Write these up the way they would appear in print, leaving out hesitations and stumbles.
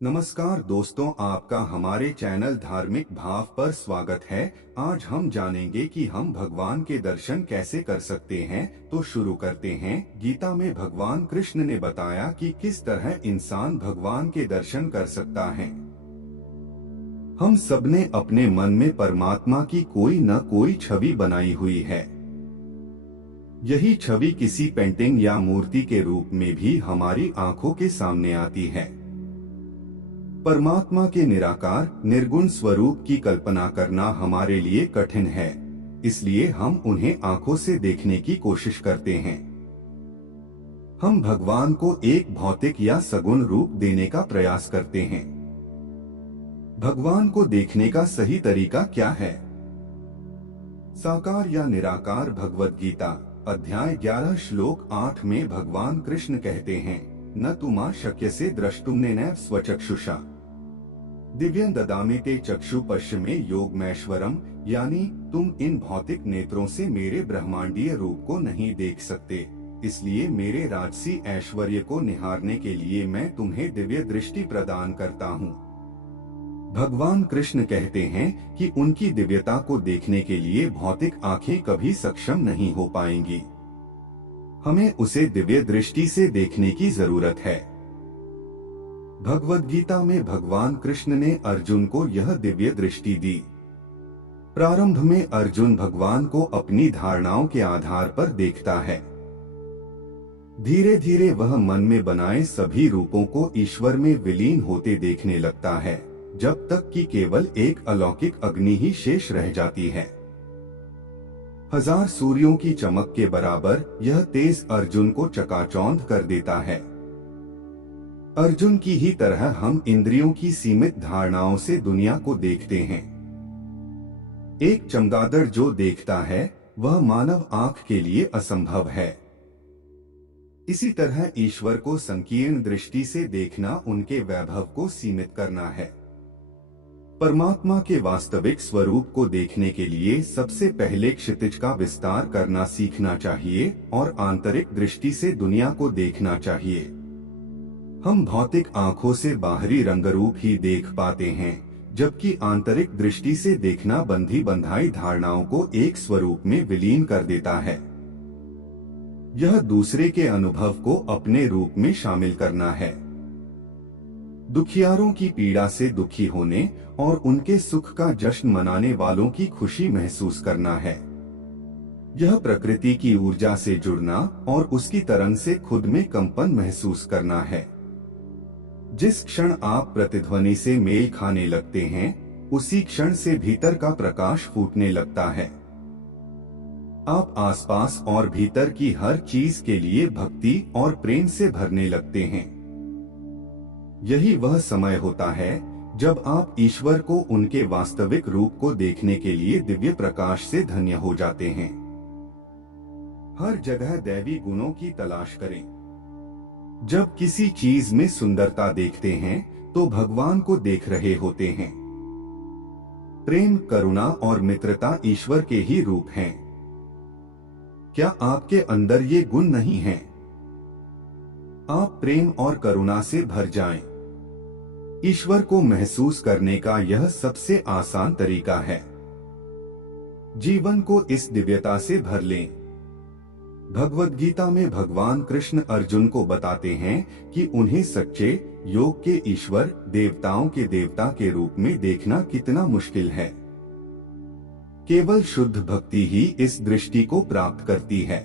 नमस्कार दोस्तों, आपका हमारे चैनल धार्मिक भाव पर स्वागत है। आज हम जानेंगे कि हम भगवान के दर्शन कैसे कर सकते हैं। तो शुरू करते हैं। गीता में भगवान कृष्ण ने बताया कि किस तरह इंसान भगवान के दर्शन कर सकता है। हम सबने अपने मन में परमात्मा की कोई न कोई छवि बनाई हुई है। यही छवि किसी पेंटिंग या मूर्ति के रूप में भी हमारी आंखों के सामने आती है। परमात्मा के निराकार निर्गुण स्वरूप की कल्पना करना हमारे लिए कठिन है, इसलिए हम उन्हें आंखों से देखने की कोशिश करते हैं। हम भगवान को एक भौतिक या सगुण रूप देने का प्रयास करते हैं। भगवान को देखने का सही तरीका क्या है? साकार या निराकार। भगवद गीता अध्याय 11 श्लोक 8 में भगवान कृष्ण कहते हैं, न तुमा शक्यसे द्रष्टुम्नेन स्वचक्षुषा दिव्यं ददामि ते चक्षु पश्चिमे योगमैश्वरम, यानी तुम इन भौतिक नेत्रों से मेरे ब्रह्मांडीय रूप को नहीं देख सकते, इसलिए मेरे राजसी ऐश्वर्य को निहारने के लिए मैं तुम्हें दिव्य दृष्टि प्रदान करता हूँ। भगवान कृष्ण कहते हैं कि उनकी दिव्यता को देखने के लिए भौतिक आंखें कभी सक्षम नहीं हो पाएंगी। हमें उसे दिव्य दृष्टि से देखने की जरूरत है। भगवद गीता में भगवान कृष्ण ने अर्जुन को यह दिव्य दृष्टि दी। प्रारंभ में अर्जुन भगवान को अपनी धारणाओं के आधार पर देखता है। धीरे धीरे वह मन में बनाए सभी रूपों को ईश्वर में विलीन होते देखने लगता है, जब तक कि केवल एक अलौकिक अग्नि ही शेष रह जाती है। 1000 सूर्यों की चमक के बराबर यह तेज अर्जुन को चकाचौंध कर देता है। अर्जुन की ही तरह हम इंद्रियों की सीमित धारणाओं से दुनिया को देखते हैं। एक चमगादड़ जो देखता है वह मानव आंख के लिए असंभव है। इसी तरह ईश्वर को संकीर्ण दृष्टि से देखना उनके वैभव को सीमित करना है। परमात्मा के वास्तविक स्वरूप को देखने के लिए सबसे पहले क्षितिज का विस्तार करना सीखना चाहिए और आंतरिक दृष्टि से दुनिया को देखना चाहिए। हम भौतिक आंखों से बाहरी रंगरूप ही देख पाते हैं, जबकि आंतरिक दृष्टि से देखना बंधी बंधाई धारणाओं को एक स्वरूप में विलीन कर देता है। यह दूसरे के अनुभव को अपने रूप में शामिल करना है। दुखियारों की पीड़ा से दुखी होने और उनके सुख का जश्न मनाने वालों की खुशी महसूस करना है। यह प्रकृति की ऊर्जा से जुड़ना और उसकी तरंग से खुद में कंपन महसूस करना है। जिस क्षण आप प्रतिध्वनि से मेल खाने लगते हैं, उसी क्षण से भीतर का प्रकाश फूटने लगता है। आप आसपास और भीतर की हर चीज के लिए भक्ति और प्रेम से भरने लगते हैं। यही वह समय होता है जब आप ईश्वर को उनके वास्तविक रूप को देखने के लिए दिव्य प्रकाश से धन्य हो जाते हैं। हर जगह दैवी गुणों की तलाश करें। जब किसी चीज में सुंदरता देखते हैं तो भगवान को देख रहे होते हैं। प्रेम, करुणा और मित्रता ईश्वर के ही रूप हैं। क्या आपके अंदर ये गुण नहीं हैं? आप प्रेम और करुणा से भर जाएं। ईश्वर को महसूस करने का यह सबसे आसान तरीका है। जीवन को इस दिव्यता से भर लें। भगवद गीता में भगवान कृष्ण अर्जुन को बताते हैं कि उन्हें सच्चे योग के ईश्वर, देवताओं के देवता के रूप में देखना कितना मुश्किल है। केवल शुद्ध भक्ति ही इस दृष्टि को प्राप्त करती है।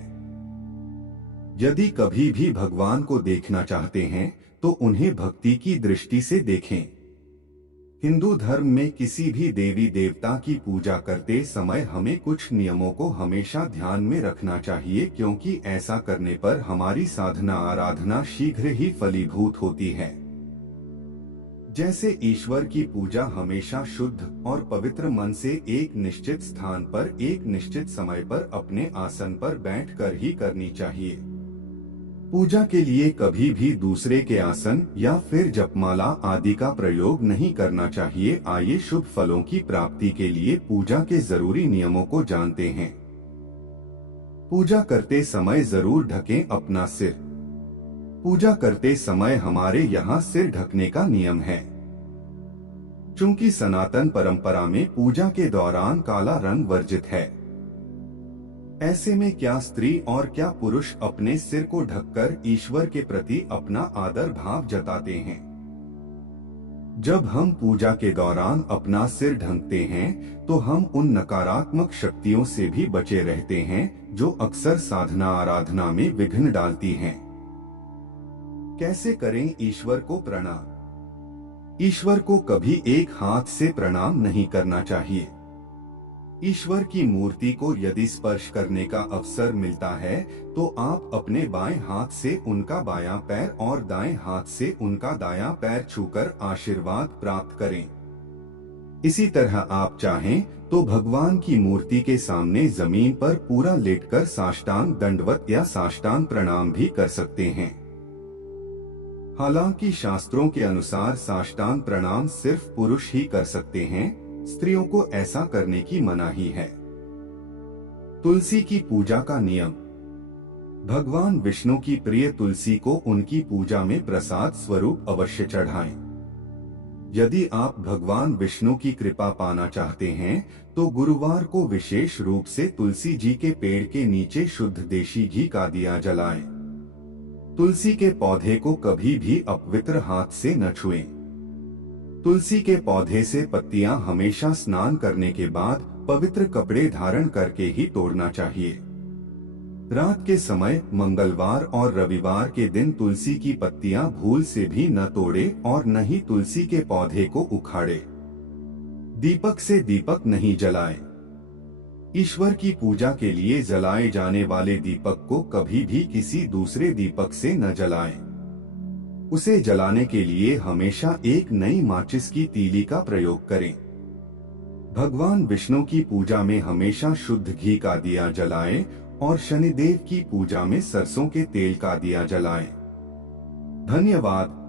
यदि कभी भी भगवान को देखना चाहते हैं तो उन्हें भक्ति की दृष्टि से देखें। हिंदू धर्म में किसी भी देवी देवता की पूजा करते समय हमें कुछ नियमों को हमेशा ध्यान में रखना चाहिए, क्योंकि ऐसा करने पर हमारी साधना आराधना शीघ्र ही फलीभूत होती है। जैसे ईश्वर की पूजा हमेशा शुद्ध और पवित्र मन से एक निश्चित स्थान पर एक निश्चित समय पर अपने आसन पर बैठकर ही करनी चाहिए। पूजा के लिए कभी भी दूसरे के आसन या फिर जपमाला आदि का प्रयोग नहीं करना चाहिए। आइए शुभ फलों की प्राप्ति के लिए पूजा के जरूरी नियमों को जानते हैं। पूजा करते समय जरूर ढकें अपना सिर। पूजा करते समय हमारे यहाँ सिर ढकने का नियम है। चूंकि सनातन परंपरा में पूजा के दौरान काला रंग वर्जित है, ऐसे में क्या स्त्री और क्या पुरुष अपने सिर को ढककर ईश्वर के प्रति अपना आदर भाव जताते हैं। जब हम पूजा के दौरान अपना सिर ढकते हैं तो हम उन नकारात्मक शक्तियों से भी बचे रहते हैं जो अक्सर साधना आराधना में विघ्न डालती हैं। कैसे करें ईश्वर को प्रणाम? ईश्वर को कभी एक हाथ से प्रणाम नहीं करना चाहिए। ईश्वर की मूर्ति को यदि स्पर्श करने का अवसर मिलता है तो आप अपने बाएं हाथ से उनका बायां पैर और दाएं हाथ से उनका दायां पैर छूकर आशीर्वाद प्राप्त करें। इसी तरह आप चाहें तो भगवान की मूर्ति के सामने जमीन पर पूरा लेटकर साष्टांग दंडवत या साष्टांग प्रणाम भी कर सकते हैं। हालांकि शास्त्रों के अनुसार साष्टांग प्रणाम सिर्फ पुरुष ही कर सकते हैं, स्त्रियों को ऐसा करने की मनाही है। तुलसी की पूजा का नियम। भगवान विष्णु की प्रिय तुलसी को उनकी पूजा में प्रसाद स्वरूप अवश्य चढ़ाएं। यदि आप भगवान विष्णु की कृपा पाना चाहते हैं तो गुरुवार को विशेष रूप से तुलसी जी के पेड़ के नीचे शुद्ध देशी घी का दिया जलाएं। तुलसी के पौधे को कभी भी अपवित्र हाथ से न छुएं। तुलसी के पौधे से पत्तियां हमेशा स्नान करने के बाद पवित्र कपड़े धारण करके ही तोड़ना चाहिए। रात के समय मंगलवार और रविवार के दिन तुलसी की पत्तियां भूल से भी न तोड़े और न ही तुलसी के पौधे को उखाड़े। दीपक से दीपक नहीं जलाएं। ईश्वर की पूजा के लिए जलाए जाने वाले दीपक को कभी भी किसी दूसरे दीपक से न जलाएं। उसे जलाने के लिए हमेशा एक नई माचिस की तीली का प्रयोग करें। भगवान विष्णु की पूजा में हमेशा शुद्ध घी का दिया जलाएं और शनिदेव की पूजा में सरसों के तेल का दिया जलाएं। धन्यवाद।